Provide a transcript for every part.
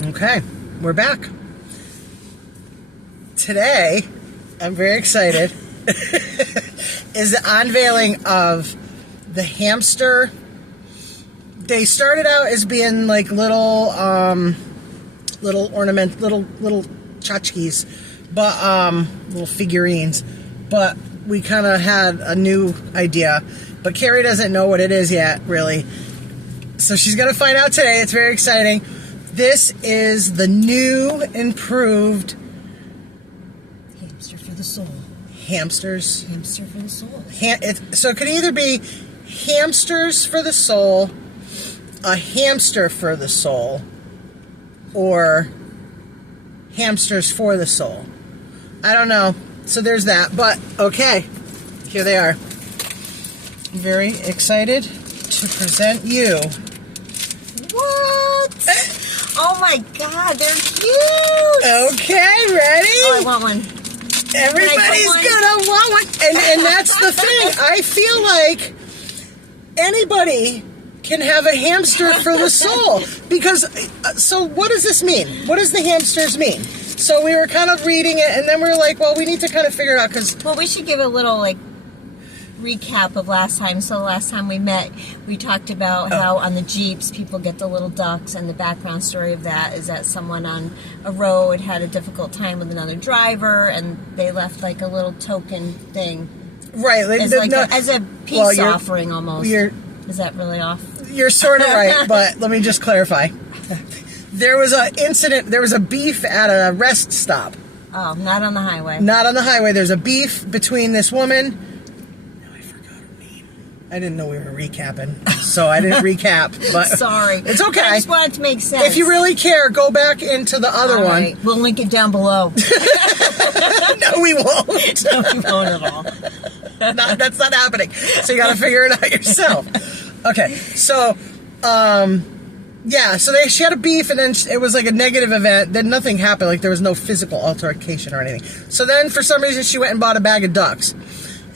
Okay, we're back. Today, I'm very excited, is the unveiling of the hamster. They started out as being like little ornament, little tchotchkes, but little figurines. But we kind of had a new idea, but Carrie doesn't know what it is yet, really. So she's gonna find out today. It's very exciting. This is the new, improved Hamster for the soul. Hamsters. Hamster for the soul. So it could either be hamsters for the soul, a hamster for the soul, or hamsters for the soul. I don't know. So there's that. But, okay. Here they are. I'm very excited to present you. What? Oh my God, they're cute! Okay, ready? Oh, I want one. Everybody's gonna want one. And that's the thing. I feel like anybody can have a hamster for the soul. Because, so what does this mean? What does the hamsters mean? So we were kind of reading it, and then we were like, well, we need to kind of figure it out. Well, we should give a little, recap of last time. So last time we met, we talked about how on the Jeeps people get the little ducks, and the background story of that is that someone on a road had a difficult time with another driver, and they left a little token thing. Right. As a peace offering almost. Is that really off? You're sort of right, but let me just clarify. There was an incident, there was a beef at a rest stop. Oh, not on the highway. Not on the highway. There's a beef between this woman. No, I forgot her name. I didn't know we were recapping, so I didn't recap. But sorry. It's okay. I just want it to make sense. If you really care, go back into the other one. Right. We'll link it down below. No, we won't. No, we won't at all. That's not happening. So you got to figure it out yourself. Okay, so, she had a beef, and then it was like a negative event. Then nothing happened. There was no physical altercation or anything. So then, for some reason, she went and bought a bag of ducks.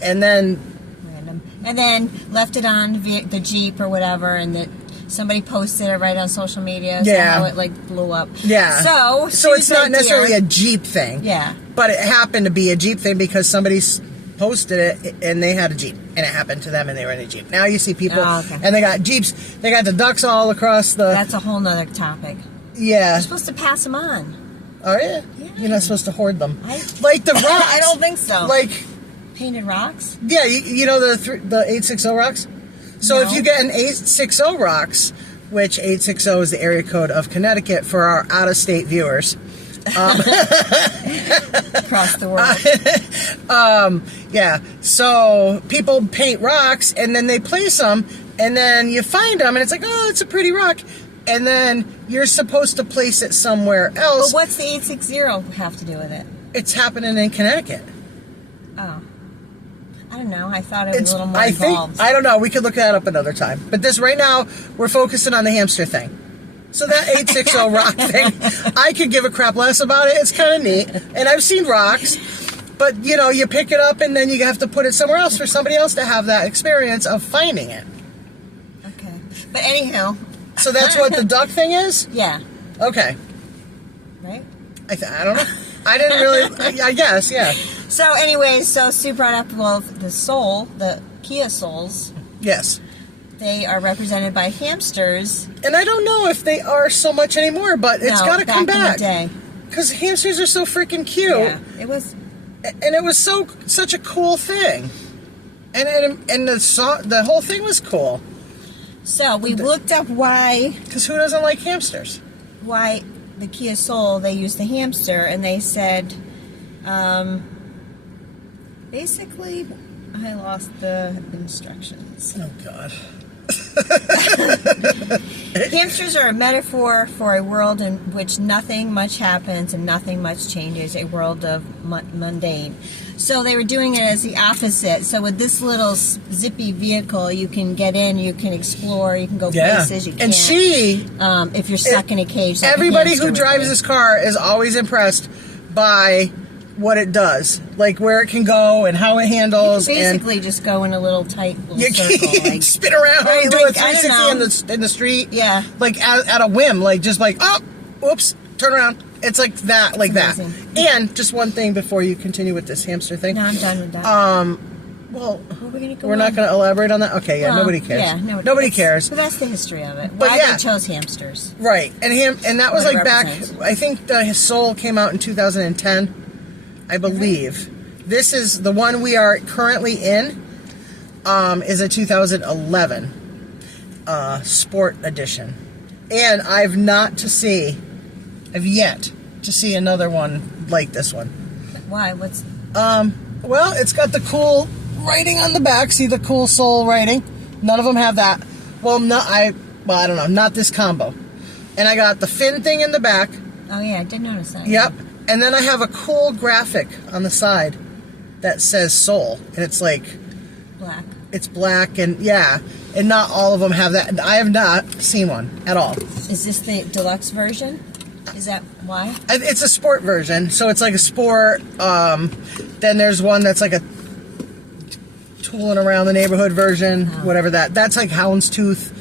And then... Random. And then left it on the Jeep or whatever, and somebody posted it right on social media. Yeah. So how it, blew up. Yeah. So it's not necessarily a Jeep thing. Yeah. But it happened to be a Jeep thing because somebody posted it, and they had a Jeep, and it happened to them, and they were in a Jeep. Now you see people, and they got Jeeps, they got the ducks all across the... That's a whole nother topic. Yeah. You're supposed to pass them on. Oh, yeah? You're not supposed to hoard them. Like the rocks. I don't think so. Painted rocks? Yeah, you know the 860 rocks? So if you get an 860 rocks, which 860 is the area code of Connecticut for our out-of-state viewers... across the world. Yeah, so people paint rocks, and then they place them, and then you find them, and it's like, oh, it's a pretty rock, and then you're supposed to place it somewhere else. But what's the 860 have to do with it? It's happening in Connecticut. Oh. I don't know. I thought it was a little more involved. I don't know. We could look that up another time. But right now, we're focusing on the hamster thing. So that 860 rock thing, I could give a crap less about it. It's kind of neat. And I've seen rocks, but, you pick it up and then you have to put it somewhere else for somebody else to have that experience of finding it. Okay. But anyhow. So that's what the duck thing is? Yeah. Okay. Right? I don't know. I didn't really, I guess, yeah. So anyways, Sue brought up, the soul, the Kia Souls. Yes. They are represented by hamsters. And I don't know if they are so much anymore, but it's got to come back. Because hamsters are so freaking cute. Yeah, it was. And it was such a cool thing. And the whole thing was cool. So we looked up why. Because who doesn't like hamsters? Why the Kia Soul, they use the hamster, and they said, basically, I lost the instructions. Oh, God. Hamsters are a metaphor for a world in which nothing much happens and nothing much changes, a world of mundane. So they were doing it as the opposite. So with this little zippy vehicle, you can get in, you can explore, you can go places. You and can't, if you're stuck in a cage. Everybody who drives this car is always impressed by what it does, like where it can go and how it handles. You can basically just go in a little tight little circle, spin around, do a 360 in the street, yeah, at a whim, oh, oops, turn around. It's like that, like that. Amazing. And just one thing before you continue with this hamster thing. No, I'm done with that. Well, Where are we gonna go we're not on? going to elaborate on that? Okay, yeah, Well, nobody cares. Yeah, nobody cares. So that's the history of it. But Why yeah. they chose hamsters. Right, and that was What it like back, represents. I think his Soul came out in 2010, I believe. This is the one we are currently in, is a 2011 Sport Edition. And I've yet to see another one like this one. Why? What's... Well, it's got the cool writing on the back. See the cool Soul writing? None of them have that. Well, I don't know. Not this combo. And I got the fin thing in the back. Oh, yeah, I did notice that. Yep. And then I have a cool graphic on the side that says Soul. And it's like, Black. it's black and yeah. And not all of them have that. I have not seen one at all. Is this the deluxe version? Is that why? It's a sport version. So it's like a sport. Then there's one that's like a tooling around the neighborhood version, whatever that. That's like houndstooth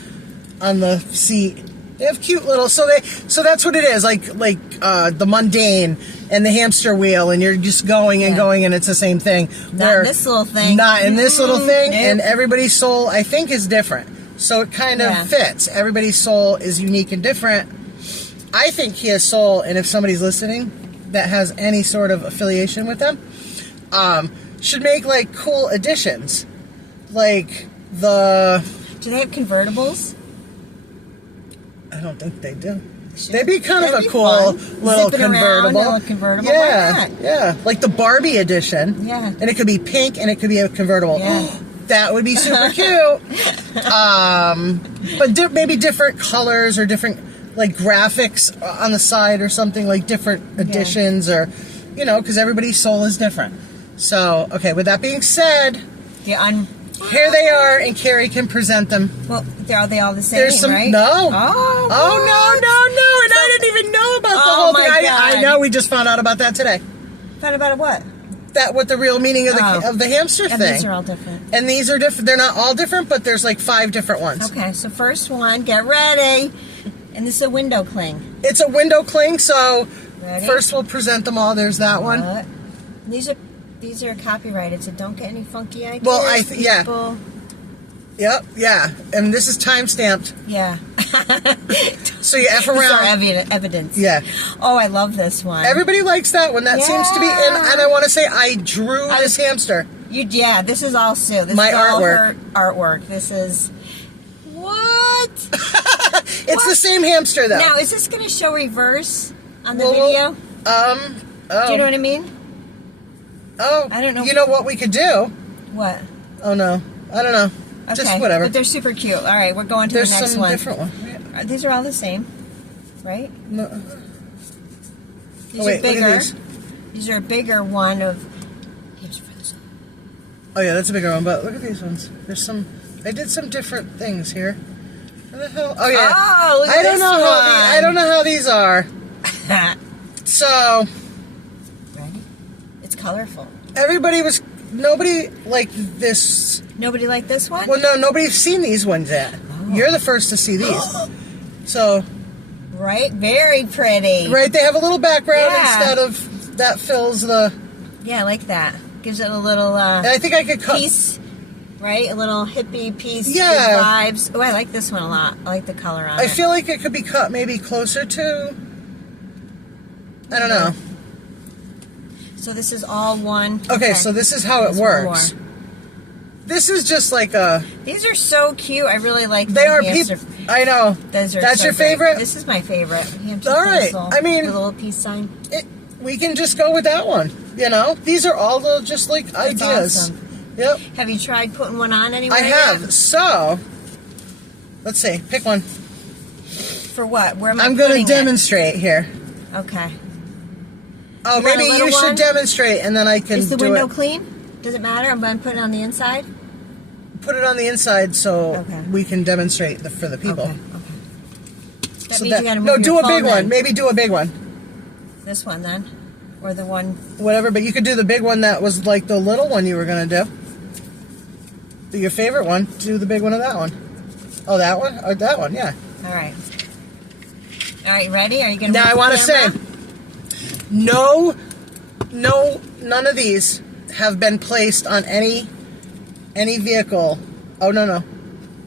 on the seat. They have cute little, so that's what it is, like the mundane and the hamster wheel, and you're just going and going, and it's the same thing. Not in this little thing. Not in this little thing, Nope. and everybody's soul, I think, is different. So it kind of fits. Everybody's soul is unique and different. I think he has soul, and if somebody's listening that has any sort of affiliation with them, should make like cool additions, like the. Do they have convertibles? I don't think they do. Should. They'd be kind of That'd a be cool fun. little Zipping around, convertible. a little convertible. Yeah, Why not? yeah, like the Barbie edition. Yeah. And it could be pink, and it could be a convertible. Yeah. That would be super cute. But maybe different colors or different like graphics on the side or something, like different editions or, because everybody's soul is different. So, okay, with that being said, here they are, and Carrie can present them. Well, are they all the same, There's some, right? no. Oh, no, and I didn't even know about the whole thing. my God. I know, we just found out about that today. Found about what? That what the real meaning of the hamster And thing. these are all different. And these are different. They're not all different, but there's like 5 different ones. Okay, so first one, get ready. And this is a window cling. It's a window cling, so Ready? first we'll present them all. There's that one. What? These are copyrighted, so don't get any funky ideas. Well, yeah. people. Yep, yeah. And this is time stamped. Yeah. So you F These are around. evidence. Yeah. Oh, I love this one. Everybody likes that one. That seems to be, and I want to say I drew this hamster. Yeah, this is all Sue. This My is all artwork. her artwork. This is... What? It's the same hamster, though. Now, is this going to show reverse on the Well, video? Oh. Do you know what I mean? Oh. I don't know. You know what we could do? What? Oh, no. I don't know. Okay, Just whatever. but they're super cute. All right, we're going to There's the next some one. different one. These are all the same, right? No. These Oh, wait, are bigger. look at these. These are a bigger one of... Oh, yeah, that's a bigger one, but look at these ones. There's some... I did some different things here. Where the hell? Oh, yeah. Oh, look at I don't this know one. I don't know how these are. So... Ready? It's colorful. Nobody liked this. Nobody like this one? Well, no, nobody's seen these ones yet. Oh. You're the first to see these. So, Right? Very pretty. right, they have a little background Yeah. instead of that fills the... Yeah, I like that. Gives it a little And I think I could cut... piece, right? A little hippie piece. Yeah. Good vibes. Oh, I like this one a lot. I like the color on it. I feel like it could be cut maybe closer to... I don't know. So this is all one. Okay, so this is how it There's one works. more. This is just like a... These are so cute. I really like They the are hamster. people... I know. Those are That's so your great. favorite? This is my favorite. Hamster All right. pencil. I mean- the little peace sign. We can just go with that one, These are all the just like That's ideas. awesome. Yep. Have you tried putting one on anywhere? I have. So, let's see. Pick one. For what? Where am I I'm going putting to demonstrate here. it? Okay. Oh, You want a maybe little you should one? demonstrate, and then I can Is the do window it. clean? Does it matter? I'm going to put it on the inside? Put it on the inside so Okay. we can demonstrate for the people. Okay. That So means you got to move no, your do a phone big one. then. Maybe do a big one. This one then? Or the one... Whatever, but you could do the big one that was like the little one you were going to do. Your favorite one. Do the big one of that one. Oh, that one? Or that one, yeah. All right. right, ready? Are you going to Now I want to say, no, none of these have been placed on any vehicle. Oh, no.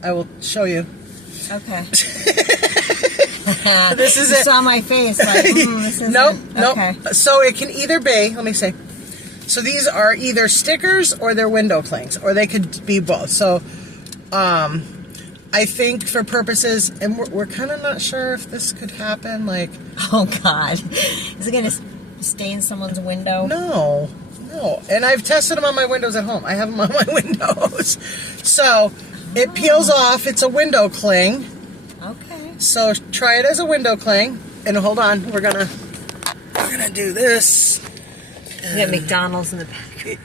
I will show you. Okay. This is you it. saw my face. Like, this isn't. Nope. Okay. So it can either be, let me see. So these are either stickers or they're window clings, or they could be both. So I think for purposes, and we're kind of not sure if this could happen, like... Oh, God. Is it going to stain someone's window? No. And I've tested them on my windows at home. I have them on my windows. So it peels off. It's a window cling. Okay. So try it as a window cling. And hold on, we're gonna do this. We got McDonald's in the background.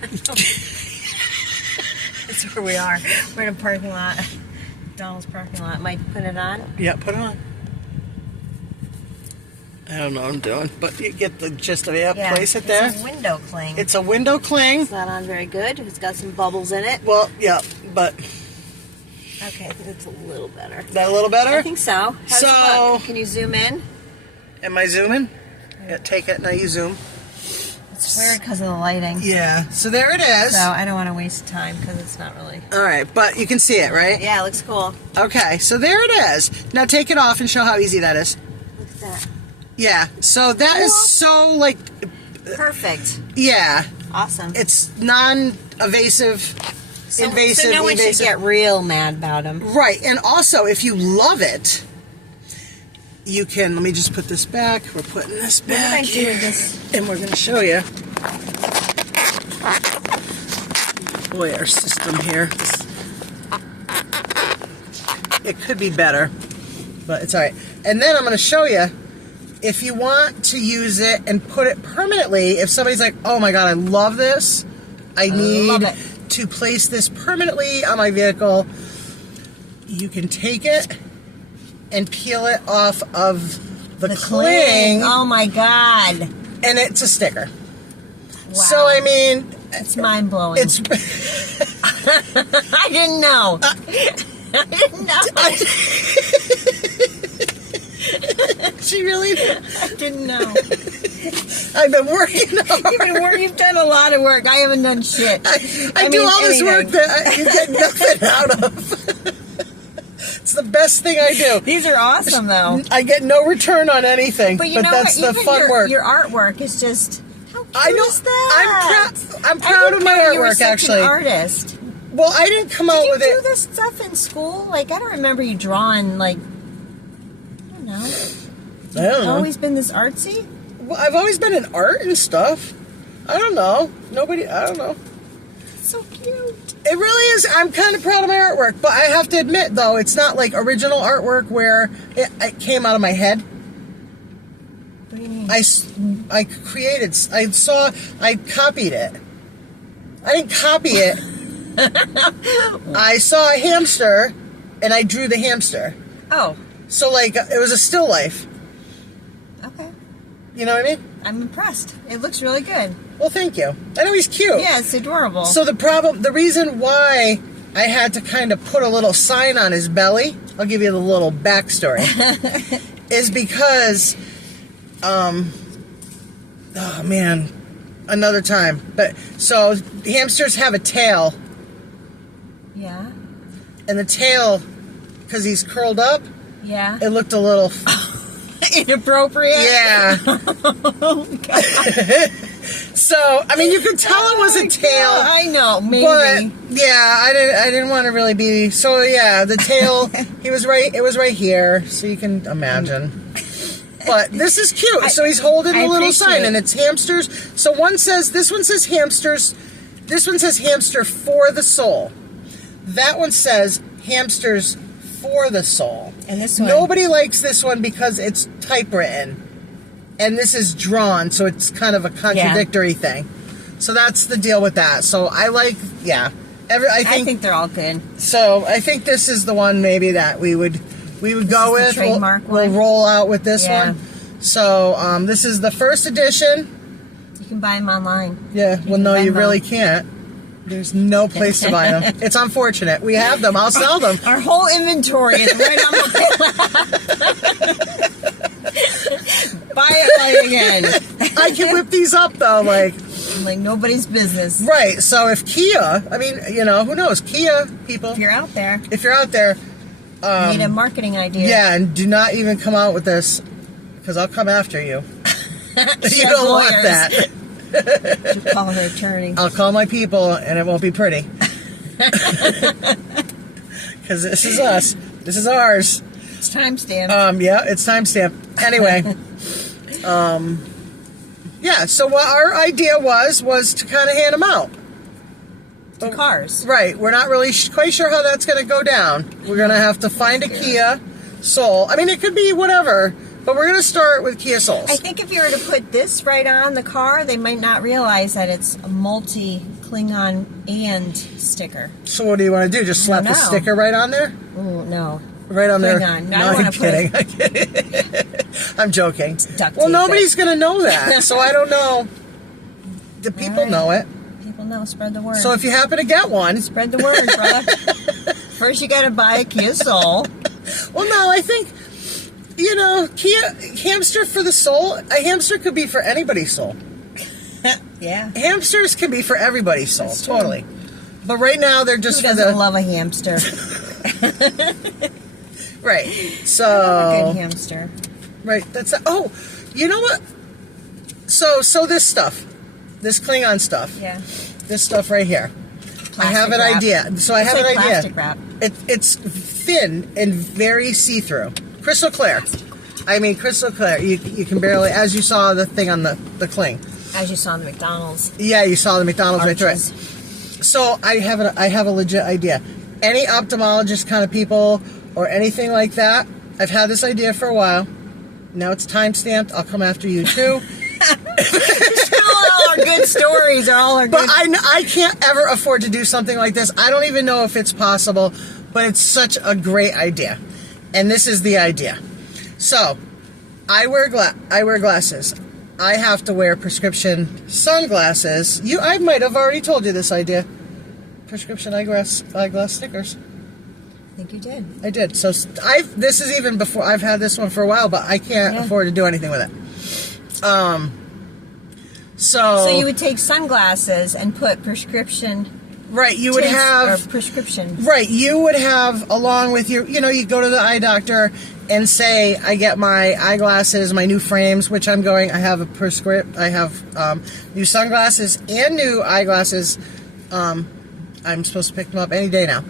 That's where we are. We're in a parking lot. McDonald's parking lot. Might put it on? Yeah, put it on. I don't know what I'm doing, but you get the gist of it. Yeah, place it there. It's a window cling. It's a window cling. It's not on very good. It's got some bubbles in it. Well, yeah, but... Okay, I think it's a little better. That a little better? I think so. How's it look? Can you zoom in? Am I zooming? Yeah, take it. Now you zoom. It's weird because of the lighting. Yeah, so there it is. So I don't want to waste time because it's not really... All right, but you can see it, right? Yeah, it looks cool. Okay, so there it is. Now take it off and show how easy that is. Look at that. Yeah, so that is so, like... Perfect. Yeah. Awesome. It's non-evasive, invasive, so no one should evasive. get real mad about them. Right, and also, if you love it, you can... Let me just put this back. We're putting this back here. And we're going to show you. Boy, our system here. It could be better, but it's all right. And then I'm going to show you, if you want to use it and put it permanently, if somebody's like, oh my God, I love this, I need to place this permanently on my vehicle, you can take it and peel it off of the cling. Oh my God. And it's a sticker. Wow. So, I mean... It's mind-blowing. It's... I didn't know. I didn't know. She really didn't know. I've been working hard. You've done a lot of work. I haven't done shit. I do all this work that you get nothing out of. It's the best thing I do. These are awesome, though. I get no return on anything, but you know that's what? the fun work. Your artwork is just... How cute I know. is that? I'm proud of my artwork, you were such actually. An artist. Well, I didn't come out with it. Did you do this stuff in school? Like, I don't remember you drawing, like... I don't know. I don't know. Always been this artsy? Well, I've always been in art and stuff. I don't know. I don't know. It's so cute. It really is. I'm kind of proud of my artwork, but I have to admit, though, it's not like original artwork where it came out of my head. What do you mean? I copied it. I didn't copy it. I saw a hamster, and I drew the hamster. Oh. So, like, it was a still life. Okay. You know what I mean? I'm impressed. It looks really good. Well, thank you. I know he's cute. Yeah, it's adorable. So the reason why I had to kind of put a little sign on his belly, I'll give you the little backstory, is because, oh man, another time. But, so hamsters have a tail. Yeah. And the tail, because he's curled up, yeah, it looked a little... inappropriate? Yeah. Oh, God. So, I mean, you could tell it was a tail. God, I know, maybe. But, yeah, I didn't want to really be... So, yeah, the tail, it was right here, so you can imagine. But this is cute. So he's holding the little sign, and it's hamsters. So this one says hamsters. This one says hamster for the soul. That one says hamsters for the soul. And this one? Nobody likes this one because it's typewritten. And this is drawn, so it's kind of a contradictory thing. So that's the deal with that. So I like, yeah. I think they're all good. So I think this is the one maybe that we would go with. We'll roll out with this one. So this is the first edition. You can buy them online. Yeah. Well, no, you really can't. There's no place to buy them. It's unfortunate. We have them. I'll sell them. Our whole inventory is right on my lap. Buy it again. I can whip these up though, like nobody's business. right. So if Kia, I mean, who knows? Kia people, If you're out there, need need a marketing idea. yeah, and do not even come out with this because I'll come after you. She You has don't want lawyers. that. Should call her attorney. I'll call my people, and it won't be pretty. Because this is us. This is ours. It's timestamped. Yeah, it's timestamp. Anyway, yeah. So what our idea was to kind of hand them out. to cars. Right. We're not really quite sure how that's going to go down. We're going to have to find a Kia Soul. I mean, it could be whatever, but we're going to start with Kia Souls. I think if you were to put this right on the car, they might not realize that it's a multi-Klingon and sticker. So what do you want to do? Just slap the know. sticker right on there? Oh, no. Right on there? Klingon. No, I I'm wanna kidding. I'm kidding. I'm joking. Duct Well, tape nobody's it. going to know that, so I don't know. The people right. know it. People know. Spread the word. So if you happen to get one, Spread the word, brother. First, you got to buy a Kia Soul. well, no, I think, Kia hamster for the soul. A hamster could be for anybody's soul. Yeah. Hamsters can be for everybody's soul, That's true. totally. But right now they're just Who for doesn't the love a hamster? right. A So good hamster. right, that's oh, you know what? So this stuff, this Klingon stuff, Yeah. this stuff right here. I have Plastic an wrap. idea. So I It's have like an idea. plastic wrap. It's thin and very see-through, crystal clear. I mean, crystal clear. You can barely, as you saw the thing on the cling. As you saw in the McDonald's. Yeah, you saw the McDonald's right through it. Arches. So I have a legit idea. Any ophthalmologist kind of people or anything like that, I've had this idea for a while. Now it's time stamped. I'll come after you too. All our good stories are all our But good. I can't ever afford to do something like this. I don't even know if it's possible, but it's such a great idea. And this is the idea. So, I wear glasses. I have to wear prescription sunglasses. I might have already told you this idea. Prescription eyeglass stickers. I think you did. I did. So this is even before I've had this one for a while, but I can't Yeah. afford to do anything with it. So you would take sunglasses and put prescription. right, you would tints have or prescription. right, you would have along with your, you go to the eye doctor and say, I get my eyeglasses, my new frames, which I have new sunglasses and new eyeglasses. I'm supposed to pick them up any day now.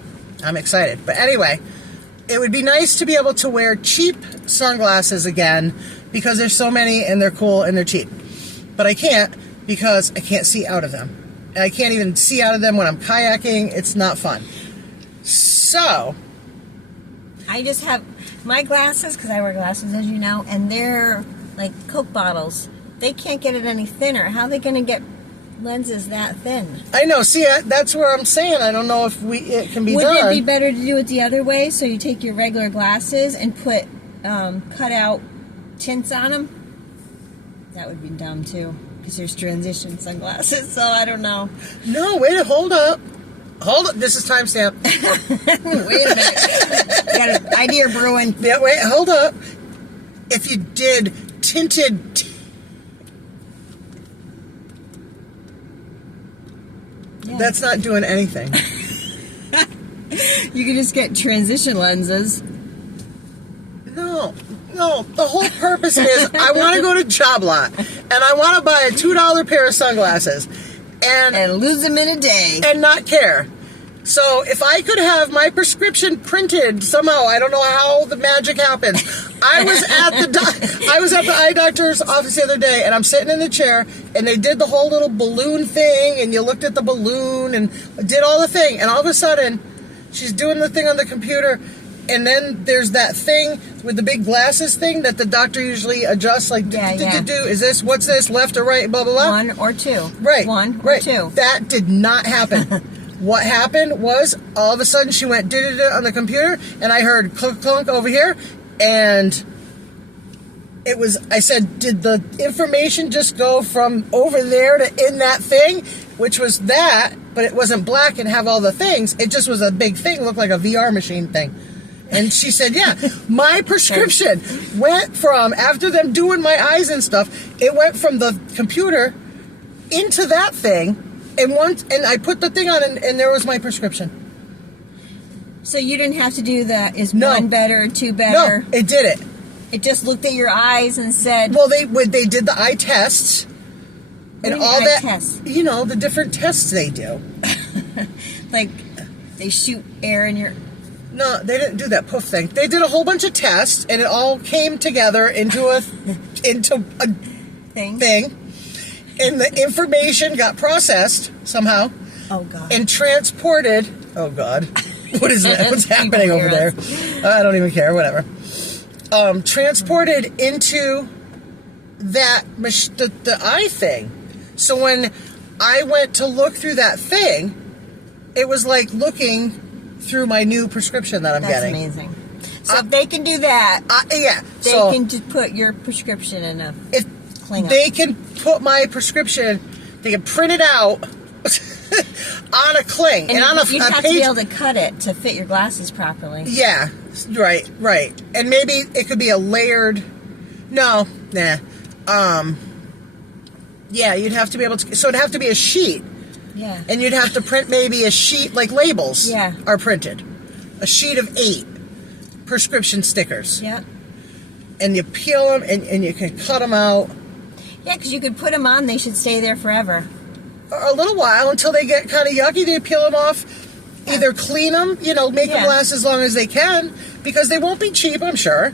I'm excited. But anyway, it would be nice to be able to wear cheap sunglasses again because there's so many and they're cool and they're cheap. But I can't because I can't see out of them. And I can't even see out of them when I'm kayaking. It's not fun. So, I just have my glasses because I wear glasses, as you know, and they're like Coke bottles. They can't get it any thinner. How are they going to get lenses that thin? I know. See, that's where I'm saying I don't know if it can be Wouldn't done. it be better to do it the other way? So you take your regular glasses and put cut out tints on them? That would be dumb too, because there's transition sunglasses. So I don't know. No, wait, hold up. This is timestamp. Wait a minute. Got an idea brewing. Yeah, wait, hold up. If you did tinted... Yeah. That's not doing anything. You can just get transition lenses. No, the whole purpose is I want to go to Job Lot and I want to buy a $2 pair of sunglasses And lose them in a day. and not care. So if I could have my prescription printed somehow, I don't know how the magic happens. I was at the eye doctor's office the other day, and I'm sitting in the chair, and they did the whole little balloon thing, and you looked at the balloon and did all the thing, and all of a sudden, she's doing the thing on the computer, and then there's that thing with the big glasses thing that the doctor usually adjusts, like, Yeah. is this, what's this, left or right, blah, blah, blah. One or two. Right. One right. or two. That did not happen. What happened was all of a sudden she went on the computer and I heard clunk clunk over here and I said, did the information just go from over there to in that thing? which was that, but it wasn't black and have all the things. It just was a big thing, looked like a VR machine thing. And she said, yeah, my prescription went from, after them doing my eyes and stuff, it went from the computer into that thing, and I put the thing on, and there was my prescription. So you didn't have to do the, is No. one better, two better? No, it did it. It just looked at your eyes and said, Well, they did the eye tests. And What do you mean all eye that, tests? you know, the different tests they do. like, they shoot air in your... No, they didn't do that poof thing. They did a whole bunch of tests, and it all came together into a thing? and the information got processed somehow Oh, God. and transported. Oh God, what is that? What's happening over there? I don't even care. Whatever. Transported into that the eye thing. So when I went to look through that thing, it was like looking through my new prescription that I'm That's getting. amazing. So if they can do that, Yeah. they So can just put your prescription in a if Klingon. they can put my prescription, they can print it out on a cling and on a you'd have to page. be able to cut it to fit your glasses properly. Yeah, right. And maybe it could be a layered. No, nah. Yeah, you'd have to be able to. So it'd have to be a sheet. Yeah. And you'd have to print maybe a sheet, like labels Yeah. are printed. A sheet of 8 prescription stickers. Yeah. And you peel them and you can cut them out Yeah, because you could put them on. They should stay there forever. a little while until they get kind of yucky. They peel them off, either clean them, you know, make them Yeah. last as long as they can, because they won't be cheap, I'm sure.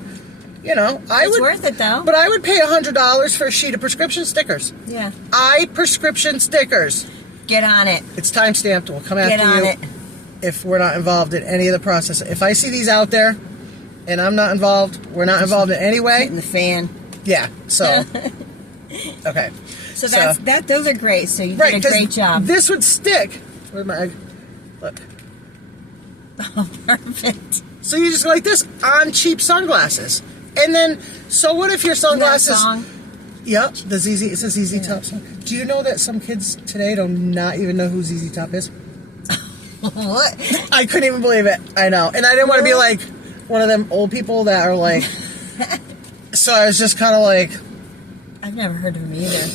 You know, It's worth it, though. But I would pay $100 for a sheet of prescription stickers. Yeah. Prescription stickers. Get on it. It's time stamped. We'll come after Get on you it. if we're not involved in any of the process. If I see these out there and I'm not involved, we're not involved in any way. In the fan. Yeah. So, okay. So that's that. Those are great. So you Right, did a 'cause great job. this would stick. Where's my look? Oh, perfect. So you just go like this on cheap sunglasses, and then so what if your That sunglasses? song. Yep, the ZZ. It's a ZZ Top song. Do you know that some kids today do not even know who ZZ Top is? What? I couldn't even believe it. I know, and I didn't want to be like one of them old people that are like. So I was just kind of like, I've never heard of him either.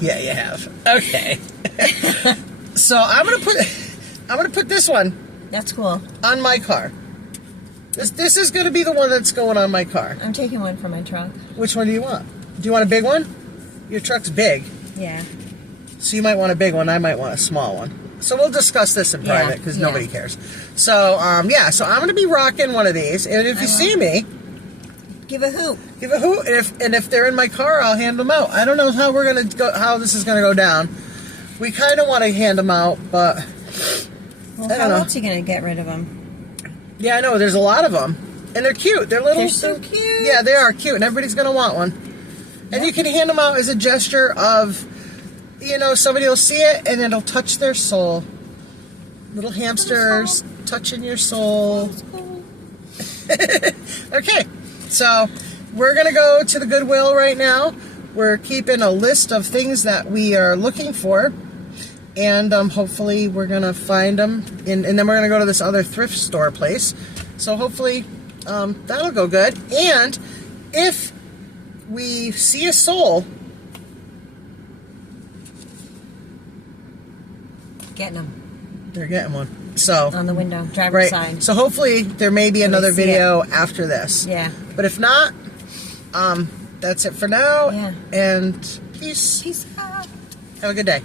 yeah, you have. Okay. So I'm gonna put this one That's cool. on my car. This is gonna be the one that's going on my car. I'm taking one for my truck. Which one do you want? Do you want a big one? Your truck's big, Yeah. so you might want a big one. I might want a small one. So we'll discuss this in Yeah, private because yeah. nobody cares. So yeah, so I'm gonna be rocking one of these, and if you see me, Give a hoot. give a hoot. And if they're in my car, I'll hand them out. I don't know how how this is gonna go down. We kind of want to hand them out, but Well, I don't how know. else are you going to get rid of them? yeah, I know there's a lot of them, and they're cute. They're little. They're so cute. Yeah, they are cute, and everybody's gonna want one. And you can hand them out as a gesture of, you know, somebody will see it and it'll touch their soul. Little hamsters touching your soul. Okay, so we're gonna go to the Goodwill right now. We're keeping a list of things that we are looking for, and hopefully we're gonna find them. And then we're gonna go to this other thrift store place. So hopefully that'll go good. And if we see a soul, Getting them they're getting one. So on the window, driver's right. side. So hopefully there may be another see video after this. Yeah. But if not, that's it for now. Yeah. And peace. Peace out. Have a good day.